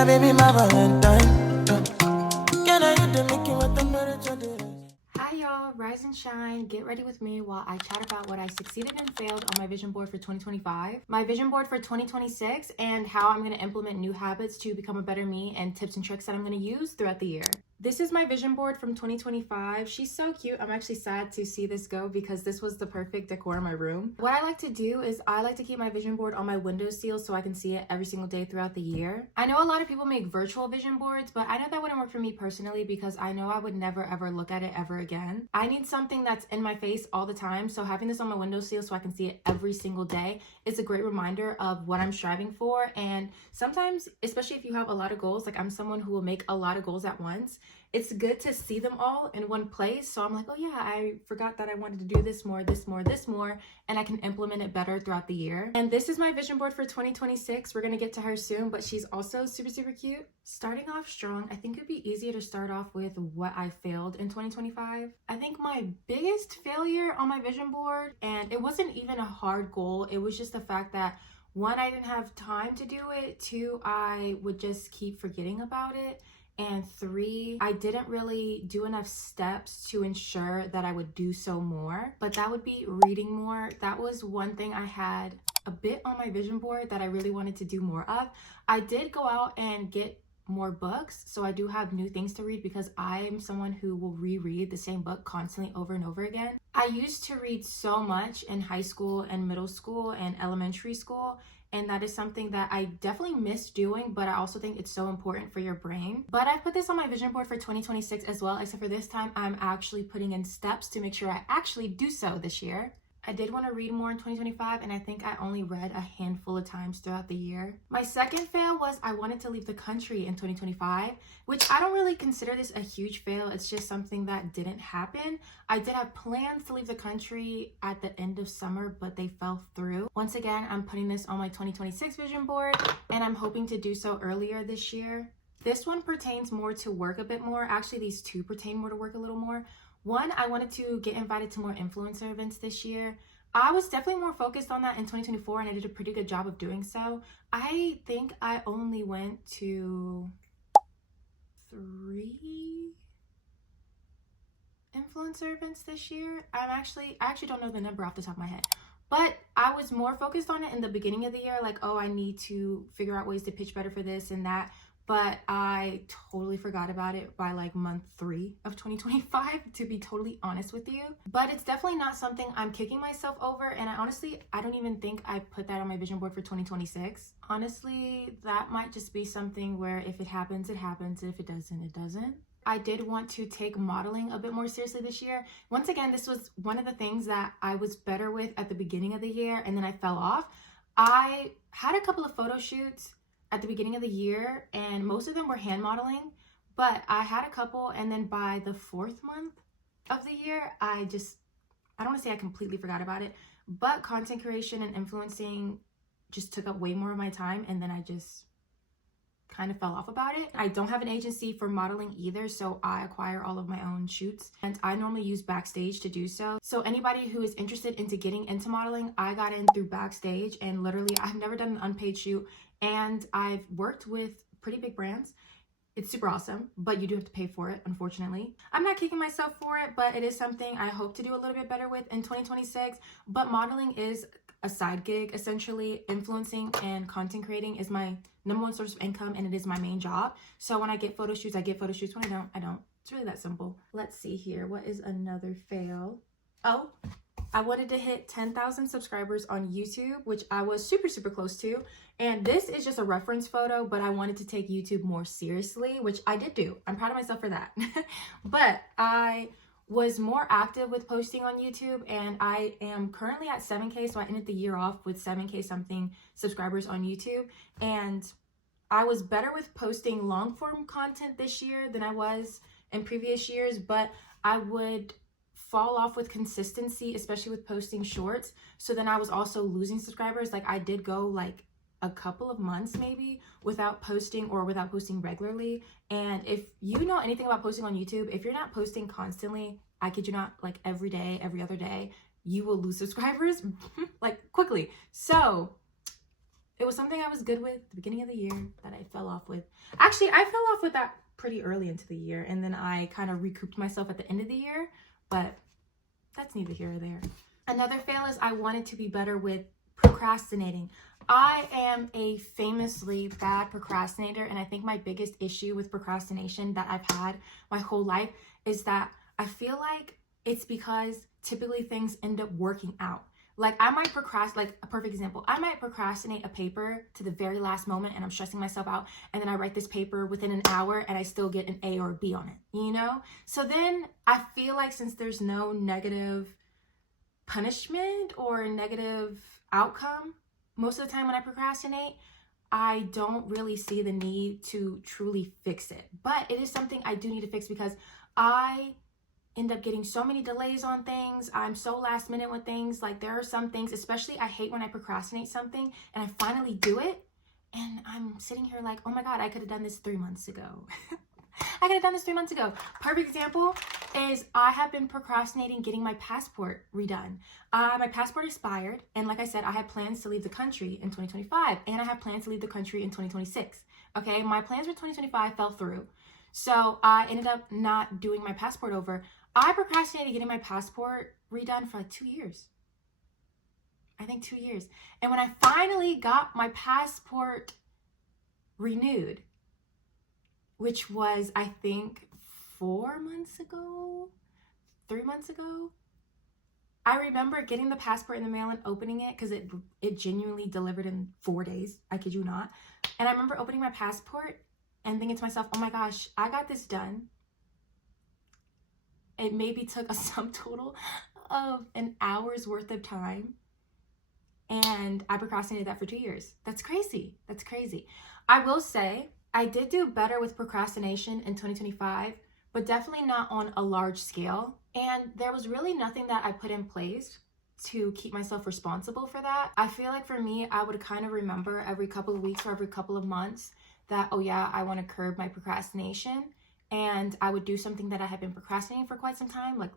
My baby, my Valentine. Can I hit the Mickey with the temperature? Hi y'all, rise and shine. Get ready with me while I chat about what I succeeded and failed on my vision board for 2025, my vision board for 2026, and how I'm going to implement new habits to become a better me, and tips and tricks that I'm going to use throughout the year. This is my vision board from 2025. She's so cute. I'm actually sad to see this go because this was the perfect decor in my room. What I like to do is I like to keep my vision board on my windowsill so I can see it every single day throughout the year. I know a lot of people make virtual vision boards, but I know that wouldn't work for me personally because I know I would never ever look at it ever again. I need something that's in my face all the time, so having this on my windowsill so I can see it every single day is a great reminder of what I'm striving for. And sometimes, especially if you have a lot of goals, like I'm someone who will make a lot of goals at once, it's good to see them all in one place. So I'm like, oh yeah, I forgot that I wanted to do this more, this more, this more, and I can implement it better throughout the year. And this is my vision board for 2026. We're gonna get to her soon, but she's also super, super cute. Starting off strong, I think it'd be easier to start off with what I failed in 2025. I think my biggest failure on my vision board, and it wasn't even a hard goal, it was just the fact that one, I didn't have time to do it. Two, I would just keep forgetting about it. And three, I didn't really do enough steps to ensure that I would do so more. But that would be reading more. That was one thing I had a bit on my vision board that I really wanted to do more of. I did go out and get more books, so I do have new things to read because I am someone who will reread the same book constantly over and over again. I used to read so much in high school and middle school and elementary school, and that is something that I definitely miss doing, but I also think it's so important for your brain. But I put this on my vision board for 2026 as well, except for this time I'm actually putting in steps to make sure I actually do so this year. I did want to read more in 2025, and I think I only read a handful of times throughout the year. My second fail was I wanted to leave the country in 2025, which I don't really consider this a huge fail. It's just something that didn't happen. I did have plans to leave the country at the end of summer, but they fell through. Once again, I'm putting this on my 2026 vision board, and I'm hoping to do so earlier this year. This one pertains more to work a bit more. Actually, these two pertain more to work a little more. One, I wanted to get invited to more influencer events this year. I was definitely more focused on that in 2024, and I did a pretty good job of doing so. I think I only went to 3 influencer events this year. I actually don't know the number off the top of my head. But I was more focused on it in the beginning of the year, like, oh, I need to figure out ways to pitch better for this and that. But I totally forgot about it by like month 3 of 2025, to be totally honest with you. But it's definitely not something I'm kicking myself over. And I don't even think I put that on my vision board for 2026. Honestly, that might just be something where if it happens, it happens. If it doesn't, it doesn't. I did want to take modeling a bit more seriously this year. Once again, this was one of the things that I was better with at the beginning of the year, and then I fell off. I had a couple of photo shoots at the beginning of the year, and most of them were hand modeling, but I had a couple, and then by the 4th month of the year, I don't want to say I completely forgot about it, but content creation and influencing just took up way more of my time, and then I just kind of fell off about it. I don't have an agency for modeling either, so I acquire all of my own shoots, and I normally use Backstage to do so. So anybody who is interested into getting into modeling, I got in through Backstage, and literally I've never done an unpaid shoot, and I've worked with pretty big brands. It's super awesome, but you do have to pay for it, unfortunately. I'm not kicking myself for it, but it is something I hope to do a little bit better with in 2026. But modeling is a side gig, essentially. Influencing and content creating is my #1 source of income, and it is my main job. So when I get photo shoots, I get photo shoots. When I don't. It's really that simple. Let's see here. What is another fail? Oh, I wanted to hit 10,000 subscribers on YouTube, which I was super, super close to. And this is just a reference photo, but I wanted to take YouTube more seriously, which I did do. I'm proud of myself for that. But I was more active with posting on YouTube, and I am currently at 7K, so I ended the year off with 7K something subscribers on YouTube. And I was better with posting long form content this year than I was in previous years, but I would fall off with consistency, especially with posting shorts. So then I was also losing subscribers. Like I did go like a couple of months maybe without posting regularly. And if you know anything about posting on YouTube, if you're not posting constantly, I kid you not, like every day, every other day, you will lose subscribers like quickly. So It was something I was good with at the beginning of the year that I fell off with. Actually, I fell off with that pretty early into the year, and then I kind of recouped myself at the end of the year, but that's neither here or there. Another fail is I wanted to be better with procrastinating. I am a famously bad procrastinator, and I think my biggest issue with procrastination that I've had my whole life is that I feel like it's because typically things end up working out. Like I might procrastinate, like a perfect example, I might procrastinate a paper to the very last moment and I'm stressing myself out, and then I write this paper within an hour and I still get an A or a B on it, you know? So then I feel like since there's no negative punishment or negative outcome, most of the time when I procrastinate, I don't really see the need to truly fix it. But it is something I do need to fix because I end up getting so many delays on things. I'm so last minute with things. Like there are some things, especially I hate when I procrastinate something and I finally do it and I'm sitting here like, oh my God, I could have done this 3 months ago. I could have done this 3 months ago. Perfect example is I have been procrastinating getting my passport redone. My passport expired, and like I said, I had plans to leave the country in 2025, and I have plans to leave the country in 2026. Okay, my plans for 2025 fell through, so I ended up not doing my passport over. I procrastinated getting my passport redone for like 2 years. I think 2 years. And when I finally got my passport renewed, which was, I think, 4 months ago, 3 months ago. I remember getting the passport in the mail and opening it because it genuinely delivered in 4 days. I kid you not. And I remember opening my passport and thinking to myself, oh my gosh, I got this done. It maybe took a sum total of an hour's worth of time. And I procrastinated that for 2 years. That's crazy. That's crazy. I will say, I did do better with procrastination in 2025, but definitely not on a large scale. And there was really nothing that I put in place to keep myself responsible for that. I feel like for me, I would kind of remember every couple of weeks or every couple of months that, oh yeah, I want to curb my procrastination. And I would do something that I had been procrastinating for quite some time, like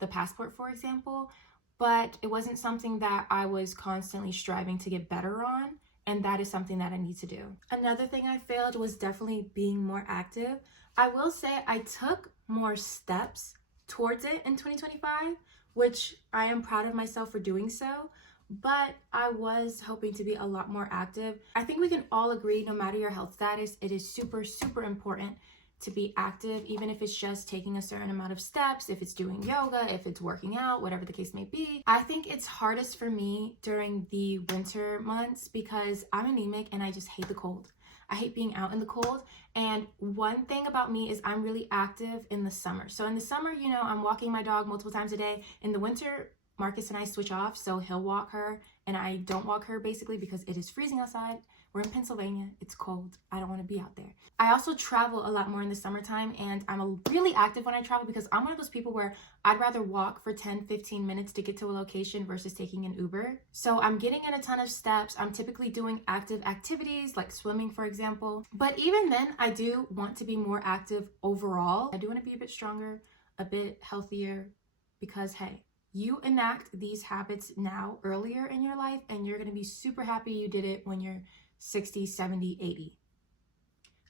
the passport, for example. But it wasn't something that I was constantly striving to get better on. And that is something that I need to do. Another thing I failed was definitely being more active. I will say I took more steps towards it in 2025, which I am proud of myself for doing so, but I was hoping to be a lot more active. I think we can all agree, no matter your health status, it is super, super important to be active, even if it's just taking a certain amount of steps, if it's doing yoga, if it's working out, whatever the case may be. I think it's hardest for me during the winter months because I'm anemic and I just hate the cold. I hate being out in the cold. And one thing about me is I'm really active in the summer. So in the summer, you know, I'm walking my dog multiple times a day. In the winter, Marcus and I switch off, so he'll walk her and I don't walk her basically because it is freezing outside. We're in Pennsylvania, it's cold, I don't want to be out there. I also travel a lot more in the summertime, and I'm really active when I travel because I'm one of those people where I'd rather walk for 10-15 minutes to get to a location versus taking an Uber. So I'm getting in a ton of steps. I'm typically doing active activities like swimming, for example. But even then, I do want to be more active overall. I do want to be a bit stronger, a bit healthier, because hey, you enact these habits now earlier in your life and you're going to be super happy you did it when you're 60, 70, 80.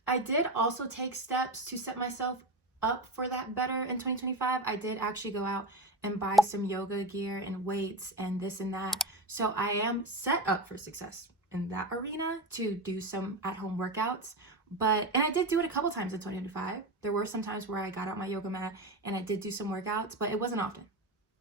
I did also take steps to set myself up for that better in 2025. I did actually go out and buy some yoga gear and weights and this and that. So I am set up for success in that arena to do some at-home workouts. And I did do it a couple times in 2025. There were some times where I got out my yoga mat and I did do some workouts, but it wasn't often.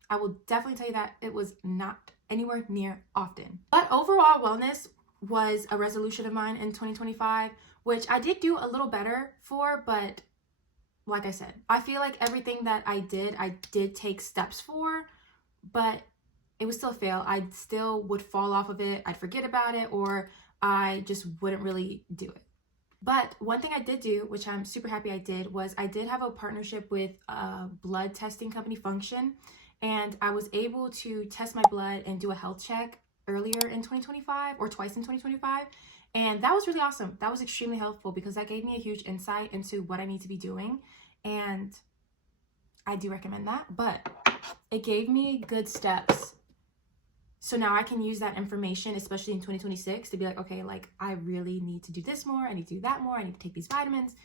I will definitely tell you that it was not anywhere near often. But overall wellness was a resolution of mine in 2025, which I did do a little better for, but like I said, I feel like everything that I did take steps for, but it was still a fail. I still would fall off of it. I'd forget about it, or I just wouldn't really do it. But one thing I did do, which I'm super happy I did, was I did have a partnership with a blood testing company, Function, and I was able to test my blood and do a health check earlier in 2025 or twice in 2025. And that was really awesome. That was extremely helpful because that gave me a huge insight into what I need to be doing. And I do recommend that, but it gave me good steps So now I can use that information, especially in 2026, to be like, okay, like I really need to do this more. I need to do that more. I need to take these vitamins.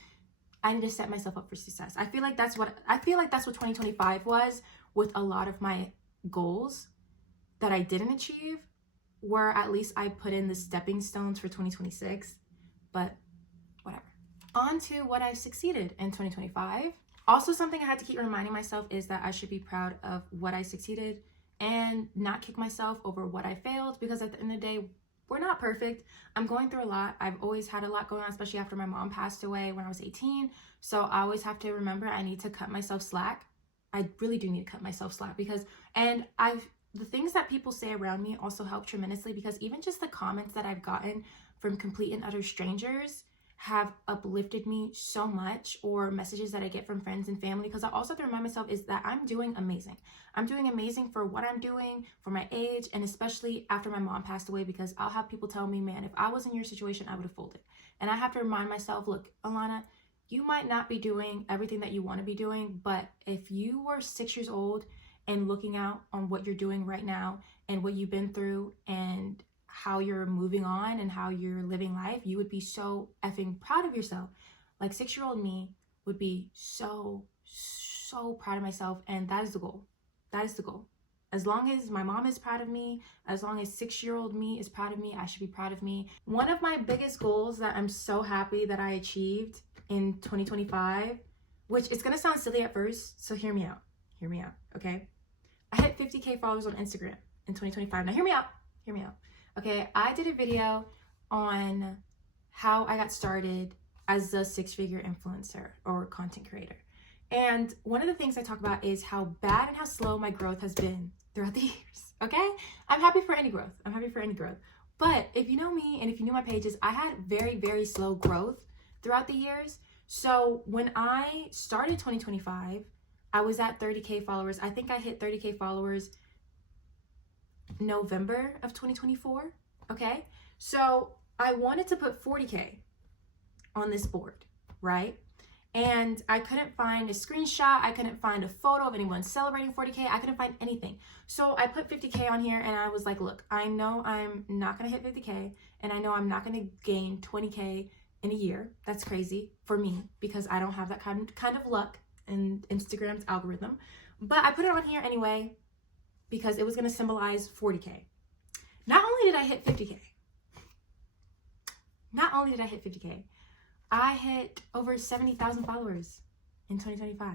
I need to set myself up for success. I feel like that's what 2025 was with a lot of my goals that I didn't achieve, where at least I put in the stepping stones for 2026, but whatever. On to what I succeeded in 2025. Also, something I had to keep reminding myself is that I should be proud of what I succeeded and not kick myself over what I failed, because at the end of the day, we're not perfect. I'm going through a lot. I've always had a lot going on, especially after my mom passed away when I was 18. So I always have to remember I need to cut myself slack. I really do need to cut myself slack the things that people say around me also help tremendously, because even just the comments that I've gotten from complete and utter strangers have uplifted me so much, or messages that I get from friends and family, because I also have to remind myself is that I'm doing amazing. I'm doing amazing for what I'm doing, for my age, and especially after my mom passed away, because I'll have people tell me, man, if I was in your situation, I would have folded. And I have to remind myself, look, Alana, you might not be doing everything that you want to be doing, but if you were 6 years old and looking out on what you're doing right now and what you've been through and how you're moving on and how you're living life, you would be so effing proud of yourself. Like 6-year-old me would be so proud of myself, and that is the goal. That is the goal. As long as my mom is proud of me, as long as 6-year-old me is proud of me, I should be proud of me. One of my biggest goals that I'm so happy that I achieved in 2025, which it's gonna sound silly at first, so hear me out, okay? I hit 50K followers on Instagram in 2025. Now hear me out. Okay, I did a video on how I got started as a 6-figure influencer or content creator. And one of the things I talk about is how bad and how slow my growth has been throughout the years, okay? I'm happy for any growth. But if you know me and if you knew my pages, I had very, very slow growth throughout the years. So when I started 2025, I was at 30K followers. I think I hit 30K followers November of 2024, okay? So I wanted to put 40K on this board, right? And I couldn't find a screenshot. I couldn't find a photo of anyone celebrating 40K. I couldn't find anything. So I put 50K on here, and I was like, look, I know I'm not gonna hit 50K, and I know I'm not gonna gain 20K in a year. That's crazy for me, because I don't have that kind of luck in Instagram's algorithm. But I put it on here anyway, because it was going to symbolize 40K. Not only did I hit 50K, I hit over 70,000 followers in 2025,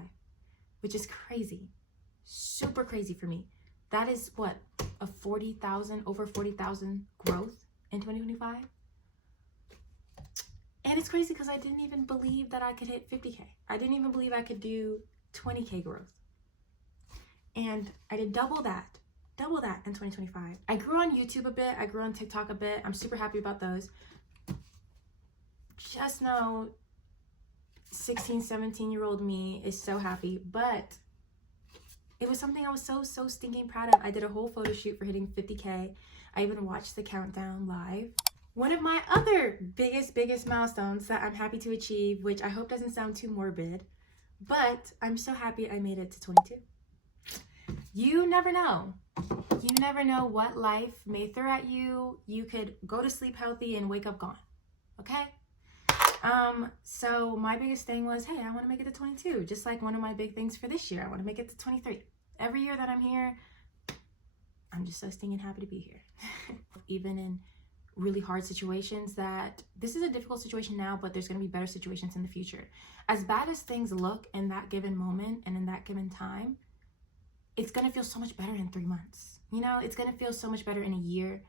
which is crazy. Super crazy for me. That is what, over 40,000 growth in 2025? And it's crazy because I didn't even believe that I could hit 50K. I didn't even believe I could do 20K growth. And I did double that in 2025. I grew on YouTube a bit. I grew on TikTok a bit. I'm super happy about those. Just know 16, 17-year-old me is so happy, but it was something I was so stinking proud of. I did a whole photo shoot for hitting 50K. I even watched the countdown live. One of my other biggest milestones that I'm happy to achieve, which I hope doesn't sound too morbid, but I'm so happy I made it to 22. You never know. You never know what life may throw at you. You could go to sleep healthy and wake up gone, okay? So my biggest thing was, hey, I want to make it to 22. Just like one of my big things for this year, I want to make it to 23. Every year that I'm here, I'm just so stinging happy to be here. Even in really hard situations, that this is a difficult situation now, but there's going to be better situations in the future. As bad as things look in that given moment and in that given time, it's going to feel so much better in 3 months. You know, it's going to feel so much better in a year.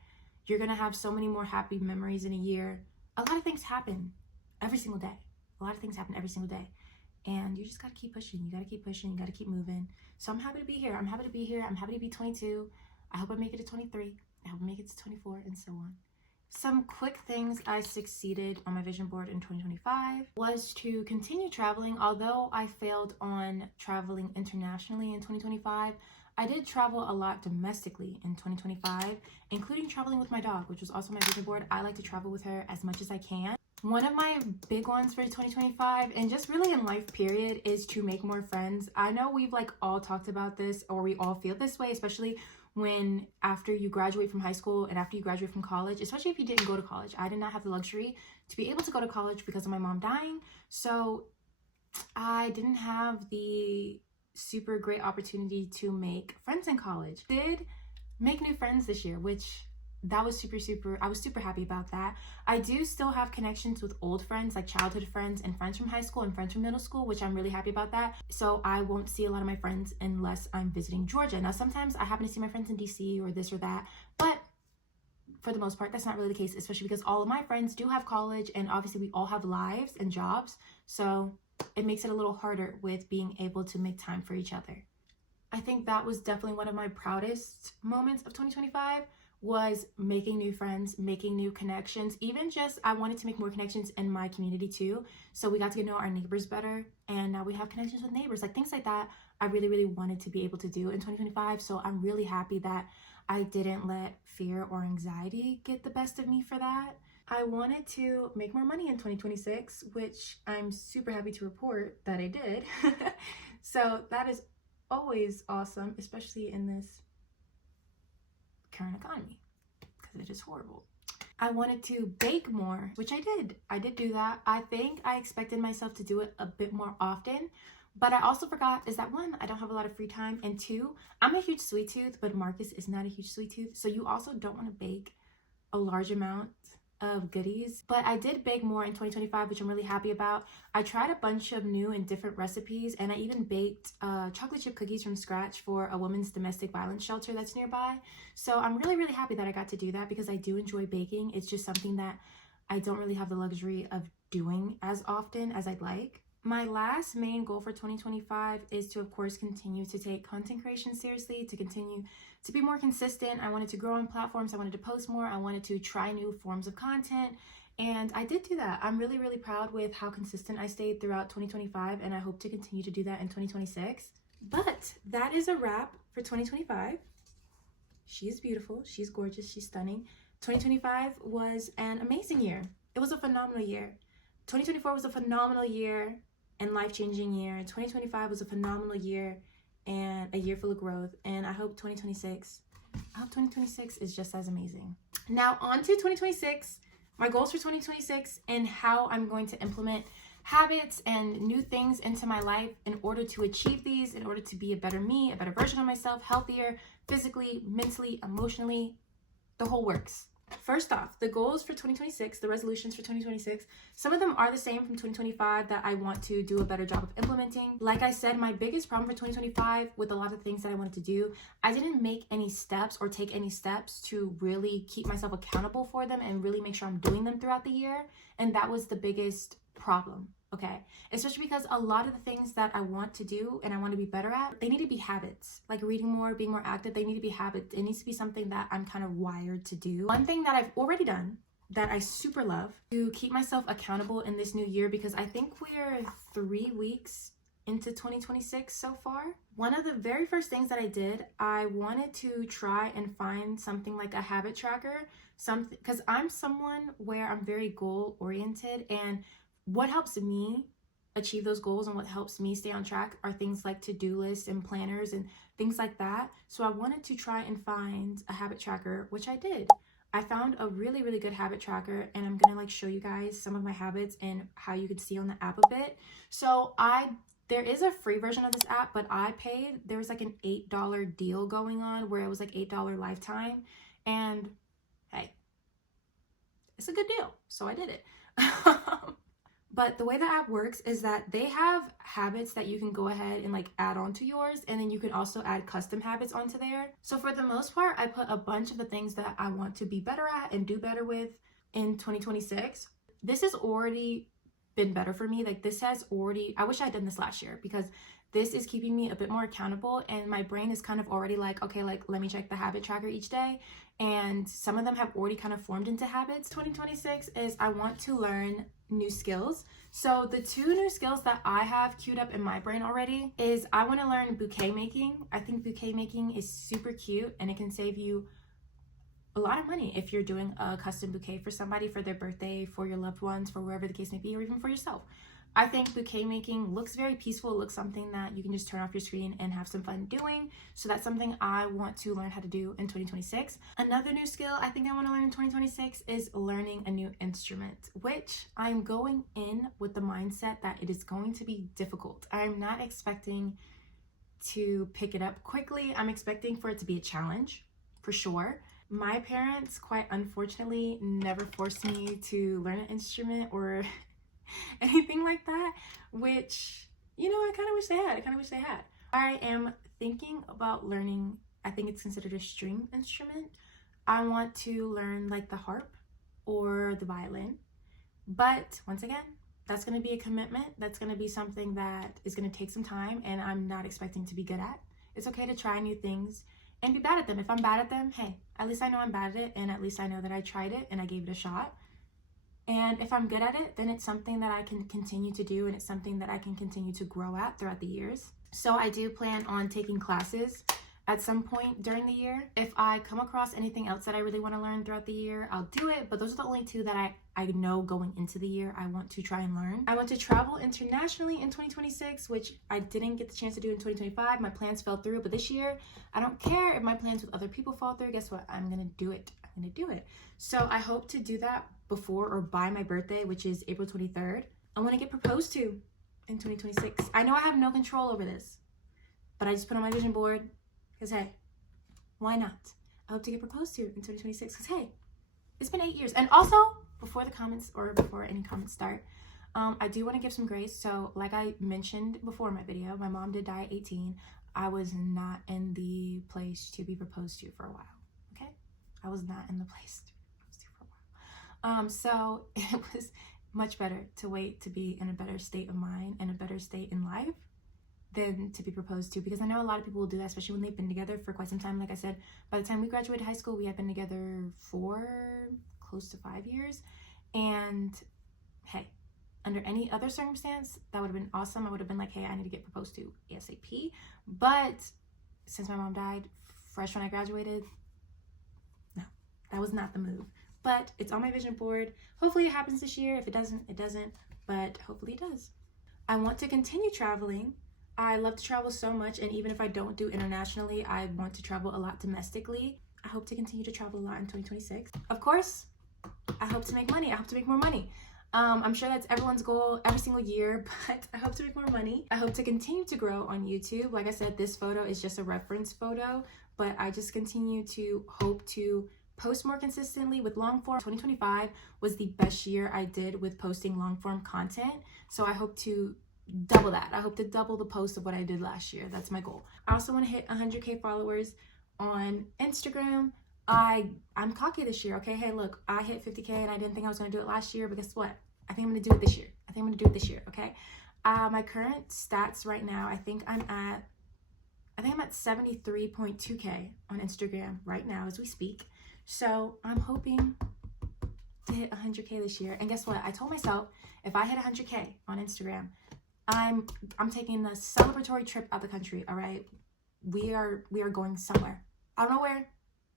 You're going to have so many more happy memories in a year. A lot of things happen every single day. And you just got to keep pushing. You got to keep pushing. You got to keep moving. So I'm happy to be here. I'm happy to be 22. I hope I make it to 23. I hope I make it to 24, and so on. Some quick things I succeeded on my vision board in 2025 was to continue traveling. Although I failed on traveling internationally in 2025, I did travel a lot domestically in 2025, including traveling with my dog, which was also my vision board. I like to travel with her as much as I can. One of my big ones for 2025, and just really in life period, is to make more friends. I know we've all talked about this, or we all feel this way, especially when after you graduate from high school and after you graduate from college, especially if you didn't go to college. I did not have the luxury to be able to go to college because of my mom dying. So I didn't have the super great opportunity to make friends in college. Did make new friends this year, which that was I was super happy about that. I do still have connections with old friends, like childhood friends and friends from high school and friends from middle school, which I'm really happy about that. So I won't see a lot of my friends unless I'm visiting Georgia. Now, sometimes I happen to see my friends in DC or this or that, but for the most part, that's not really the case, especially because all of my friends do have college and obviously we all have lives and jobs. So it makes it a little harder with being able to make time for each other. I think that was definitely one of my proudest moments of 2025 was making new friends, making new connections. Even just, I wanted to make more connections in my community too. So we got to know our neighbors better, and now we have connections with neighbors, like things like that. I really, really wanted to be able to do in 2025. So I'm really happy that I didn't let fear or anxiety get the best of me for that. I wanted to make more money in 2026, which I'm super happy to report that I did. So that is always awesome, especially in this current economy, because it is horrible. I wanted to bake more, which I did. I did do that. I think I expected myself to do it a bit more often, but I also forgot is that one, I don't have a lot of free time, and two, I'm a huge sweet tooth, but Marcus is not a huge sweet tooth, so you also don't want to bake a large amount of goodies. But I did bake more in 2025, which I'm really happy about. I tried a bunch of new and different recipes, and I even baked chocolate chip cookies from scratch for a women's domestic violence shelter that's nearby. So I'm really, really happy that I got to do that because I do enjoy baking. It's just something that I don't really have the luxury of doing as often as I'd like. My last main goal for 2025 is to, of course, continue to take content creation seriously, to continue to be more consistent. I wanted to grow on platforms. I wanted to post more. I wanted to try new forms of content. And I did do that. I'm really, really proud with how consistent I stayed throughout 2025. And I hope to continue to do that in 2026. But that is a wrap for 2025. She is beautiful. She's gorgeous. She's stunning. 2025 was an amazing year. It was a phenomenal year. 2024 was a phenomenal year and life-changing year. 2025 was a phenomenal year and a year full of growth. And I hope 2026 is just as amazing. Now on to 2026, my goals for 2026 and how I'm going to implement habits and new things into my life in order to achieve these, in order to be a better me, a better version of myself, healthier, physically, mentally, emotionally, the whole works. First off, the goals for 2026, the resolutions for 2026, some of them are the same from 2025 that I want to do a better job of implementing. Like I said, my biggest problem for 2025 with a lot of things that I wanted to do, I didn't make any steps or take any steps to really keep myself accountable for them and really make sure I'm doing them throughout the year. And that was the biggest problem. Okay, especially because a lot of the things that I want to do and I want to be better at, they need to be habits. Like reading more, being more active, they need to be habits. It needs to be something that I'm kind of wired to do. One thing that I've already done that I super love to keep myself accountable in this new year, because I think we're 3 weeks into 2026 so far. One of the very first things that I did, I wanted to try and find something like a habit tracker, something, because I'm someone where I'm very goal oriented, and what helps me achieve those goals and what helps me stay on track are things like to-do lists and planners and things like that. So I wanted to try and find a habit tracker, which I did. I found a really, really good habit tracker, and I'm gonna show you guys some of my habits and how you could see on the app a bit. So there is a free version of this app, but I paid, there was like an $8 deal going on where it was like $8 lifetime, and hey, it's a good deal, so I did it. But the way the app works is that they have habits that you can go ahead and add on to yours, and then you can also add custom habits onto there. So for the most part, I put a bunch of the things that I want to be better at and do better with in 2026. This has already been better for me. I wish I had done this last year, because this is keeping me a bit more accountable, and my brain is kind of already okay, let me check the habit tracker each day. And some of them have already kind of formed into habits. 2026 is I want to learn new skills. So the 2 new skills that I have queued up in my brain already is I want to learn bouquet making. I think bouquet making is super cute, and it can save you a lot of money if you're doing a custom bouquet for somebody, for their birthday, for your loved ones, for wherever the case may be, or even for yourself. I think bouquet making looks very peaceful. It looks something that you can just turn off your screen and have some fun doing. So that's something I want to learn how to do in 2026. Another new skill I think I want to learn in 2026 is learning a new instrument, which I'm going in with the mindset that it is going to be difficult. I'm not expecting to pick it up quickly. I'm expecting for it to be a challenge, for sure. My parents, quite unfortunately, never forced me to learn an instrument or anything like that, which, I kind of wish they had. I am thinking about learning, I think it's considered a string instrument. I want to learn like the harp or the violin. But once again, that's going to be a commitment. That's going to be something that is going to take some time, and I'm not expecting to be good at. It's okay to try new things and be bad at them. If I'm bad at them, hey, at least I know I'm bad at it, and at least I know that I tried it and I gave it a shot. And if I'm good at it, then it's something that I can continue to do, and it's something that I can continue to grow at throughout the years. So I do plan on taking classes at some point during the year. If I come across anything else that I really want to learn throughout the year, I'll do it. But those are the only two that I know going into the year I want to try and learn. I want to travel internationally in 2026, which I didn't get the chance to do in 2025. My plans fell through, but this year, I don't care if my plans with other people fall through. Guess what? I'm going to do it. I'm going to do it. So I hope to do that before or by my birthday, which is April 23rd. I want to get proposed to in 2026. I know I have no control over this, but I just put on my vision board because, hey, why not? I hope to get proposed to in 2026 because, hey, it's been 8 years. And also, before the comments or before any comments start, I do want to give some grace. So like I mentioned before in my video, my mom did die at 18. I was not in the place to be proposed to for a while, okay? I was not in the place to be proposed to for a while. So it was much better to wait to be in a better state of mind and a better state in life than to be proposed to, because I know a lot of people will do that, especially when they've been together for quite some time. Like I said, by the time we graduated high school, we had been together for close to 5 years. And hey, under any other circumstance, that would have been awesome. I would have been like, hey, I need to get proposed to ASAP. But since my mom died fresh when I graduated, no, that was not the move. But it's on my vision board. Hopefully it happens this year. If it doesn't, it doesn't. But hopefully it does. I want to continue traveling. I love to travel so much, and even if I don't do internationally, I want to travel a lot domestically. I hope to continue to travel a lot in 2026. Of course, I hope to make money. I hope to make more money. I'm sure that's everyone's goal every single year, but I hope to make more money. I hope to continue to grow on YouTube. Like I said, this photo is just a reference photo, but I just continue to hope to post more consistently with long form. 2025 was the best year I did with posting long form content, so I hope to double that. I hope to double the post of what I did last year. That's my goal. I also want to hit 100K followers on Instagram. I'm cocky this year, okay? Hey, look, I hit 50K and I didn't think I was going to do it last year, but guess what? I think I'm going to do it this year. Okay? My current stats right now, I think I'm at 73.2K on Instagram right now as we speak. So I'm hoping to hit 100K this year. And guess what? I told myself if I hit 100K on Instagram, I'm taking a celebratory trip out the country, all right? We are going somewhere. I don't know where,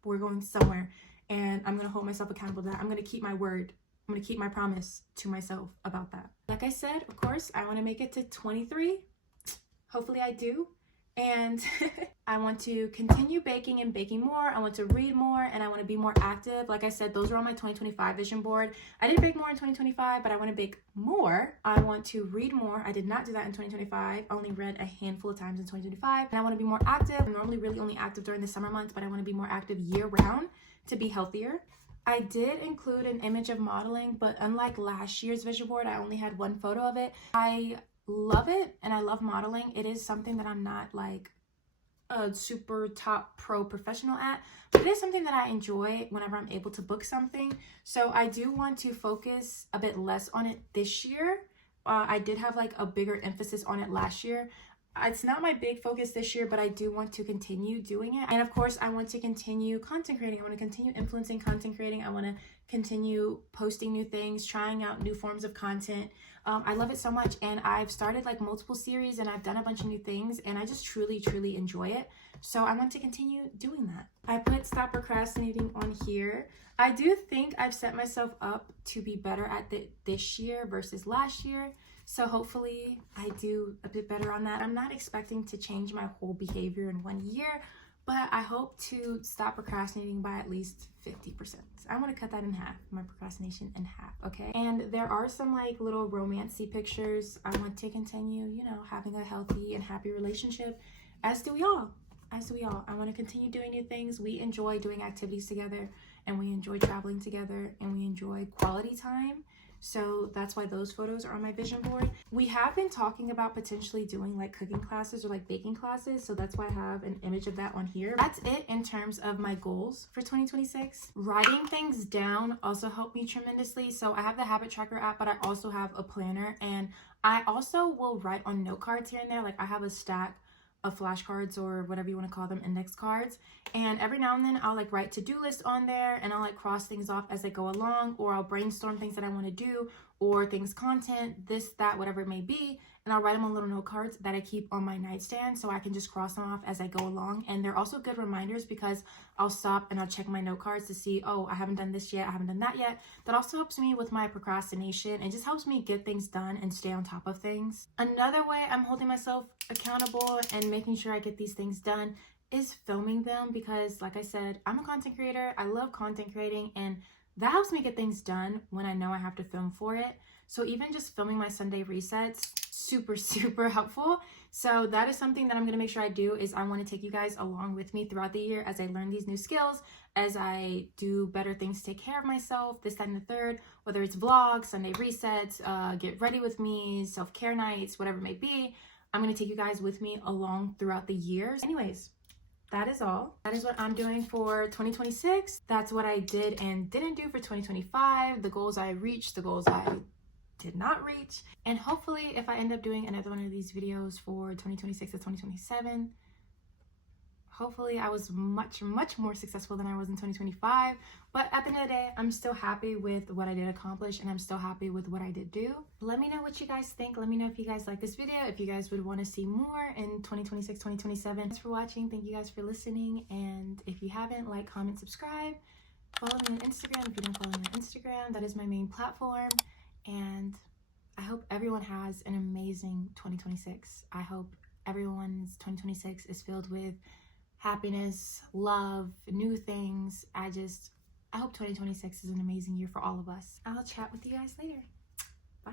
but we're going somewhere. And I'm going to hold myself accountable to that. I'm going to keep my word. I'm going to keep my promise to myself about that. Like I said, of course, I want to make it to 23. Hopefully I do. And I want to continue baking and baking more. I want to read more, and I want to be more active. Like I said, those are on my 2025 vision board. I did bake more in 2025, but I want to bake more. I want to read more. I did not do that in 2025. I only read a handful of times in 2025. And I want to be more active. I'm normally really only active during the summer months, but I want to be more active year round to be healthier. I did include an image of modeling, but unlike last year's vision board, I only had one photo of it. I love it, and I love modeling. It is something that I'm not like a super top pro professional at, but it is something that I enjoy whenever I'm able to book something. So I do want to focus a bit less on it this year. I did have like a bigger emphasis on it last year. It's not my big focus this year, but I do want to continue doing it. And of course, I want to continue content creating. I want to continue influencing content creating. I want to continue posting new things, trying out new forms of content. I love it so much, and I've started like multiple series, and I've done a bunch of new things, and I just truly enjoy it. So I want to continue doing that. I put stop procrastinating on here. I do think I've set myself up to be better at this year versus last year. So hopefully I do a bit better on that. I'm not expecting to change my whole behavior in 1 year, but I hope to stop procrastinating by at least 50%. I want to cut that in half, my procrastination in half, okay? And there are some like little romancy pictures. I want to continue, you know, having a healthy and happy relationship, as do we all. As do we all. I want to continue doing new things. We enjoy doing activities together, and we enjoy traveling together, and we enjoy quality time. So that's why those photos are on my vision board. We have been talking about potentially doing like cooking classes or like baking classes. So that's why I have an image of that on here. That's it in terms of my goals for 2026. Writing things down also helped me tremendously. So I have the habit tracker app, but I also have a planner, and I also will write on note cards here and there. Like I have a stack of flashcards, or whatever you want to call them, index cards, and every now and then I'll like write to-do lists on there, and I'll like cross things off as I go along, or I'll brainstorm things that I want to do, or things, content, this, that, whatever it may be, and I'll write them on little note cards that I keep on my nightstand so I can just cross them off as I go along. And they're also good reminders because I'll stop and I'll check my note cards to see, oh, I haven't done this yet, I haven't done that yet. That also helps me with my procrastination and just helps me get things done and stay on top of things. Another way I'm holding myself accountable and making sure I get these things done is filming them, because like I said, I'm a content creator. I love content creating, and that helps me get things done when I know I have to film for it. So even just filming my Sunday resets, super helpful. So that is something that I'm going to make sure I do, is I want to take you guys along with me throughout the year as I learn these new skills, as I do better things to take care of myself, this, that, and the third, whether it's vlogs, Sunday resets, get ready with me, self-care nights, whatever it may be. I'm going to take you guys with me along throughout the years. Anyways, that is all. That is what I'm doing for 2026. That's what I did and didn't do for 2025. The goals I reached, the goals I did not reach. And hopefully if I end up doing another one of these videos for 2026 to 2027, hopefully I was much more successful than I was in 2025. But at the end of the day, I'm still happy with what I did accomplish, and I'm still happy with what I did do. Let me know what you guys think. Let me know if you guys like this video, if you guys would want to see more in 2026, 2027. Thanks for watching. Thank you guys for listening. And if you haven't, like, comment, subscribe. Follow me on Instagram if you don't follow me on Instagram. That is my main platform. And I hope everyone has an amazing 2026. I hope everyone's 2026 is filled with happiness, love, new things. I hope 2026 is an amazing year for all of us. I'll chat with you guys later. Bye.